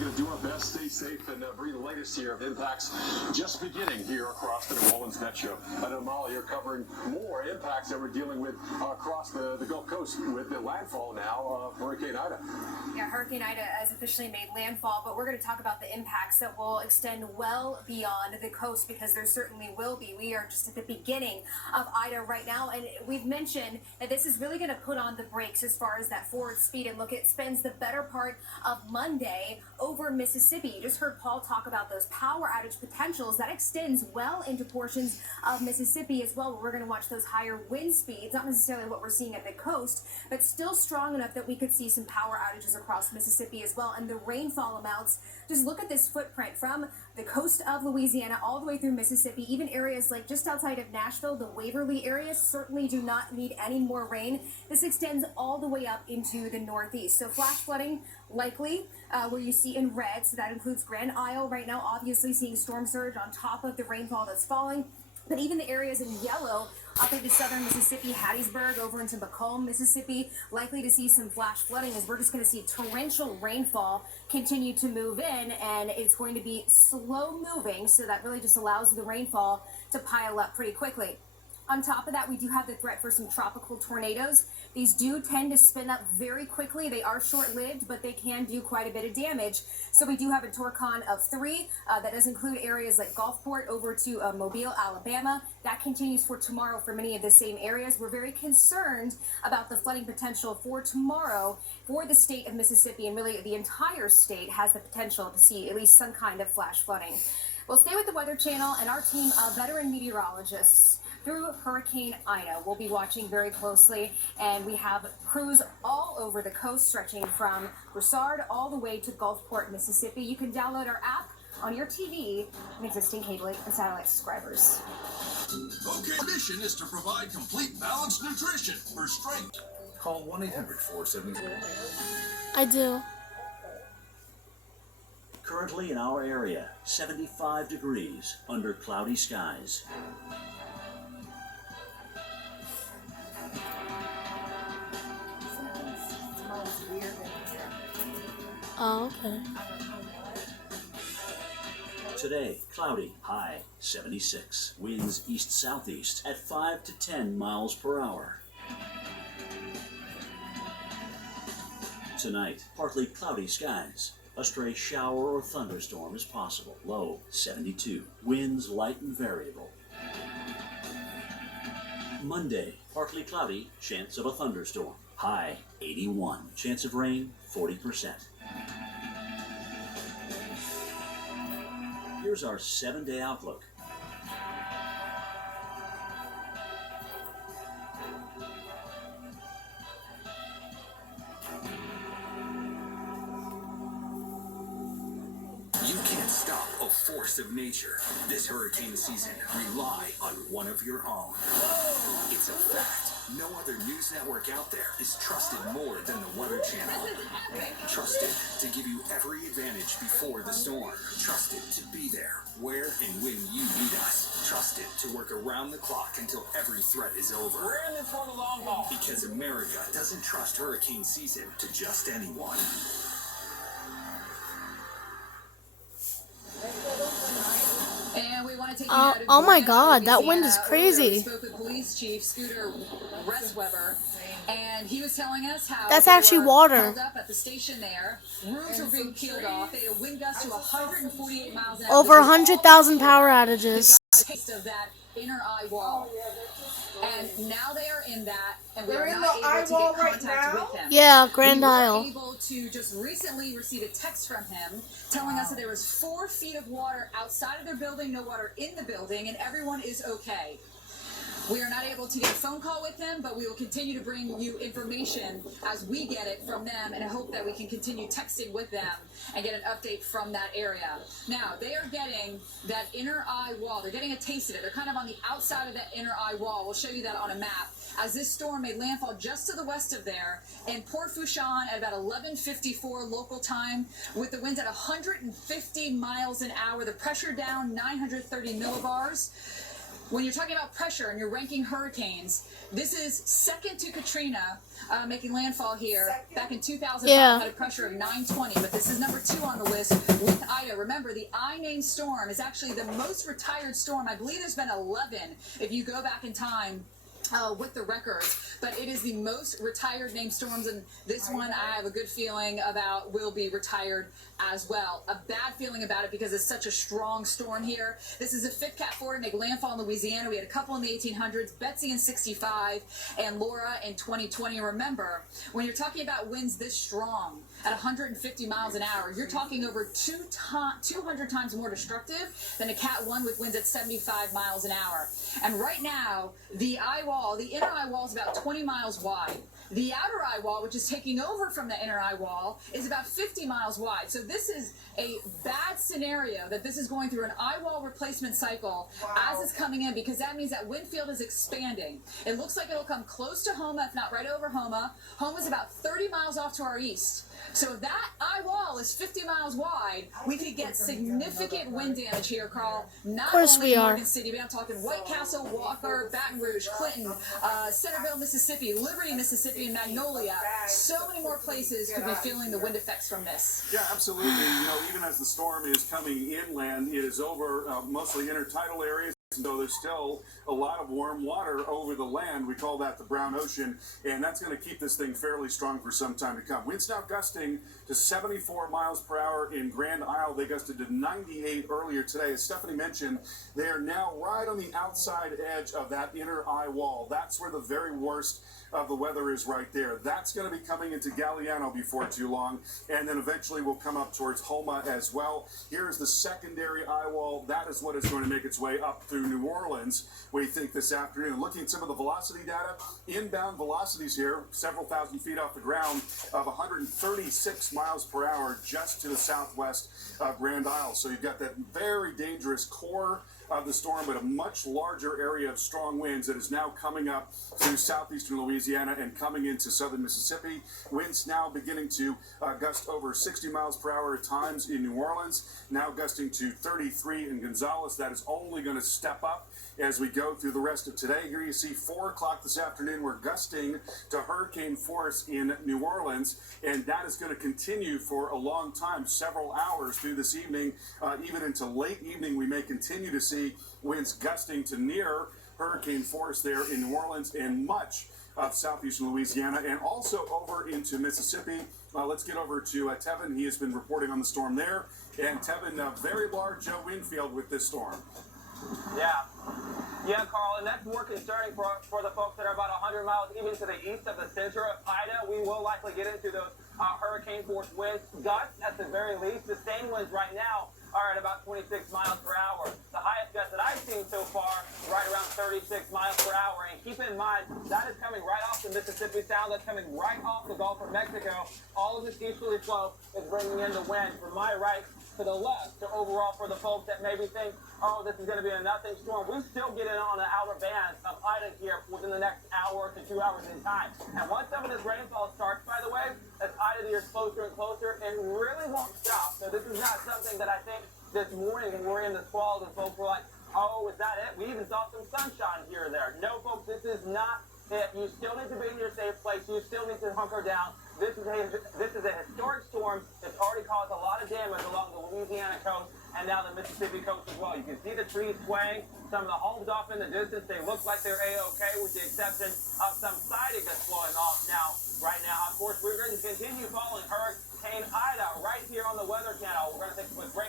we're going to do our best, stay safe, and bring the latest here of impacts just beginning here across the New Orleans Metro. I know Molly, you're covering more impacts that we're dealing with across the Gulf Coast with the landfall now of Hurricane Ida. Yeah, Hurricane Ida has officially made landfall, but we're going to talk about the impacts that will extend well beyond the coast, because there certainly will be. We are just at the beginning of Ida right now, and we've mentioned that this is really going to put on the brakes as far as that forward speed. And look, it spends the better part of Monday over Mississippi. You just heard Paul talk about those power outage potentials. That extends well into portions of Mississippi as well, where we're going to watch those higher wind speeds, not necessarily what we're seeing at the coast, but still strong enough that we could see some power outages across Mississippi as well. And the rainfall amounts, just look at this footprint from the coast of Louisiana all the way through Mississippi. Even areas like just outside of Nashville, the Waverly area, certainly do not need any more rain. This extends all the way up into the Northeast. So flash flooding likely, where you see in red, so that includes Grand Isle right now, obviously seeing storm surge on top of the rainfall that's falling. But even the areas in yellow up into southern Mississippi, Hattiesburg, over into Macomb, Mississippi, likely to see some flash flooding, as we're just going to see torrential rainfall continue to move in, and it's going to be slow moving, so that really just allows the rainfall to pile up pretty quickly. On top of that, we do have the threat for some tropical tornadoes. These do tend to spin up very quickly. They are short-lived, but they can do quite a bit of damage. So we do have a Torcon of 3. That does include areas like Gulfport over to Mobile, Alabama. That continues for tomorrow for many of the same areas. We're very concerned about the flooding potential for tomorrow for the state of Mississippi, and really the entire state has the potential to see at least some kind of flash flooding. We'll stay with the Weather Channel and our team of veteran meteorologists through Hurricane Ida. We'll be watching very closely, and we have crews all over the coast, stretching from Broussard all the way to Gulfport, Mississippi. You can download our app on your TV and existing cable and satellite subscribers. Okay, our mission is to provide complete balanced nutrition for strength. Call 1-800-470. I do. Currently in our area, 75 degrees under cloudy skies. Oh, okay. Today, cloudy, high 76. Winds east-southeast at 5 to 10 miles per hour. Tonight, partly cloudy skies. A stray shower or thunderstorm is possible. Low 72. Winds light and variable. Monday, partly cloudy, chance of a thunderstorm. High 81. Chance of rain 40%. Here's our 7-day outlook. You can't stop a force of nature. This hurricane season, rely on one of your own. It's a fact. No other news network out there is trusted more than the Weather Channel. Trusted to give you every advantage before the storm. Trusted to be there where and when you need us. Trusted to work around the clock until every threat is over. We're in this for the long haul. Because America doesn't trust hurricane season to just anyone. And we want to take you now to oh my Gwinnett, God, that wind is Louisiana. crazy. Earlier we spoke with Police Chief Scooter Restweber, and he was telling us how That's they actually were water. held up at the station there. Roofs were being peeled off. They had a wind gust to 148 miles an hour. Over 100,000 power outages. Got a taste of that inner eye wall. And now they are in that, and we are They're in not the able eye to wall get right contact now? with him. Yeah, Grand We were Isle. able to just recently receive a text from him telling us that there was 4 feet of water outside of their building, no water in the building, and everyone is okay. We are not able to get a phone call with them, but we will continue to bring you information as we get it from them, and I hope that we can continue texting with them and get an update from that area. Now, they are getting that inner eye wall. They're getting a taste of it. They're kind of on the outside of that inner eye wall. We'll show you that on a map. As this storm made landfall just to the west of there in Port Fourchon at about 11:54 local time, with the winds at 150 miles an hour, the pressure down 930 millibars. When you're talking about pressure and you're ranking hurricanes, this is second to Katrina making landfall here. Back in 2005, had a pressure of 920, but this is number 2 on the list with Ida. Remember, the I-named storm is actually the most retired storm. I believe there's been 11 if you go back in time. With the records, but it is the most retired named storms, and this one I have a good feeling about will be retired as well. A bad feeling about it because it's such a strong storm here. This is a 5th Cat 4 to make landfall in Louisiana. We had a couple in the 1800s, Betsy in 65 and Laura in 2020. Remember, when you're talking about winds this strong at 150 miles an hour, you're talking over 200 times more destructive than a Cat 1 with winds at 75 miles an hour. And right now, the eye wall, the inner eye wall is about 20 miles wide. The outer eye wall, which is taking over from the inner eye wall, is about 50 miles wide. So this is a bad scenario that this is going through an eye wall replacement cycle as it's coming in, because that means that wind field is expanding. It looks like it'll come close to Homa, if not right over Homa. Homa's about 30 miles off to our east. So if that eye wall is 50 miles wide, we could get significant wind damage here, Carl. Not only in Morgan City, but I'm talking White Castle, Walker, Baton Rouge, Clinton, Centerville, Mississippi, Liberty, Mississippi, and Magnolia. So many more places could be feeling the wind effects from this. Yeah, absolutely. You know, even as the storm is coming inland, it is over mostly intertidal areas. So there's still a lot of warm water over the land. We call that the Brown Ocean, and that's going to keep this thing fairly strong for some time to come. Winds now gusting to 74 miles per hour in Grand Isle. They gusted to 98 earlier today. As Stephanie mentioned, they are now right on the outside edge of that inner eye wall. That's where the very worst of the weather is right there. That's going to be coming into Galliano before too long, and then eventually will come up towards Homa as well. Here's the secondary eye wall. That is what is going to make its way up through New Orleans, we think, this afternoon. Looking at some of the velocity data, inbound velocities here, several thousand feet off the ground, of 136 miles per hour just to the southwest of Grand Isle. So you've got that very dangerous core of the storm, but a much larger area of strong winds that is now coming up through southeastern Louisiana and coming into southern Mississippi. Winds now beginning to gust over 60 miles per hour at times in New Orleans, now gusting to 33 in Gonzales. That is only going to step up as we go through the rest of today. Here you see 4 o'clock this afternoon, we're gusting to hurricane force in New Orleans, and that is going to continue for a long time, several hours through this evening, even into late evening. We may continue to see winds gusting to near hurricane force there in New Orleans and much of southeastern Louisiana, and also over into Mississippi. Let's get over to Tevin. He has been reporting on the storm there. And Tevin, a very large wind field with this storm. Yeah, Carl, and that's more concerning for the folks that are about 100 miles even to the east of the center of Ida. We will likely get into those hurricane force winds, gusts at the very least. The same winds right now are at about 26 miles per hour. The highest gust that I've seen so far, right around 36 miles per hour. And keep in mind, that is coming right off the Mississippi Sound. That's coming right off the Gulf of Mexico. All of this easterly flow is bringing in the wind from my right to the left. So overall, for the folks that maybe think, oh, this is going to be a nothing storm, we still get in on the outer bands of Ida here within the next hour to 2 hours in time. And once some of this rainfall starts, by the way, as Ida gets closer and closer, it really won't stop. So this is not something that I think this morning when we're in the squalls and folks were like, oh, is that it? We even saw some sunshine here or there. No, folks, this is not it. You still need to be in your safe place. You still need to hunker down. This is a historic storm that's already caused a lot of damage along the Louisiana coast and now the Mississippi coast as well. You can see the trees swaying. Some of the homes off in the distance, they look like they're A-OK with the exception of some siding that's blowing off now. Right now, of course, we're going to continue following Hurricane Ida right here on the Weather Channel. We're going to take a quick break.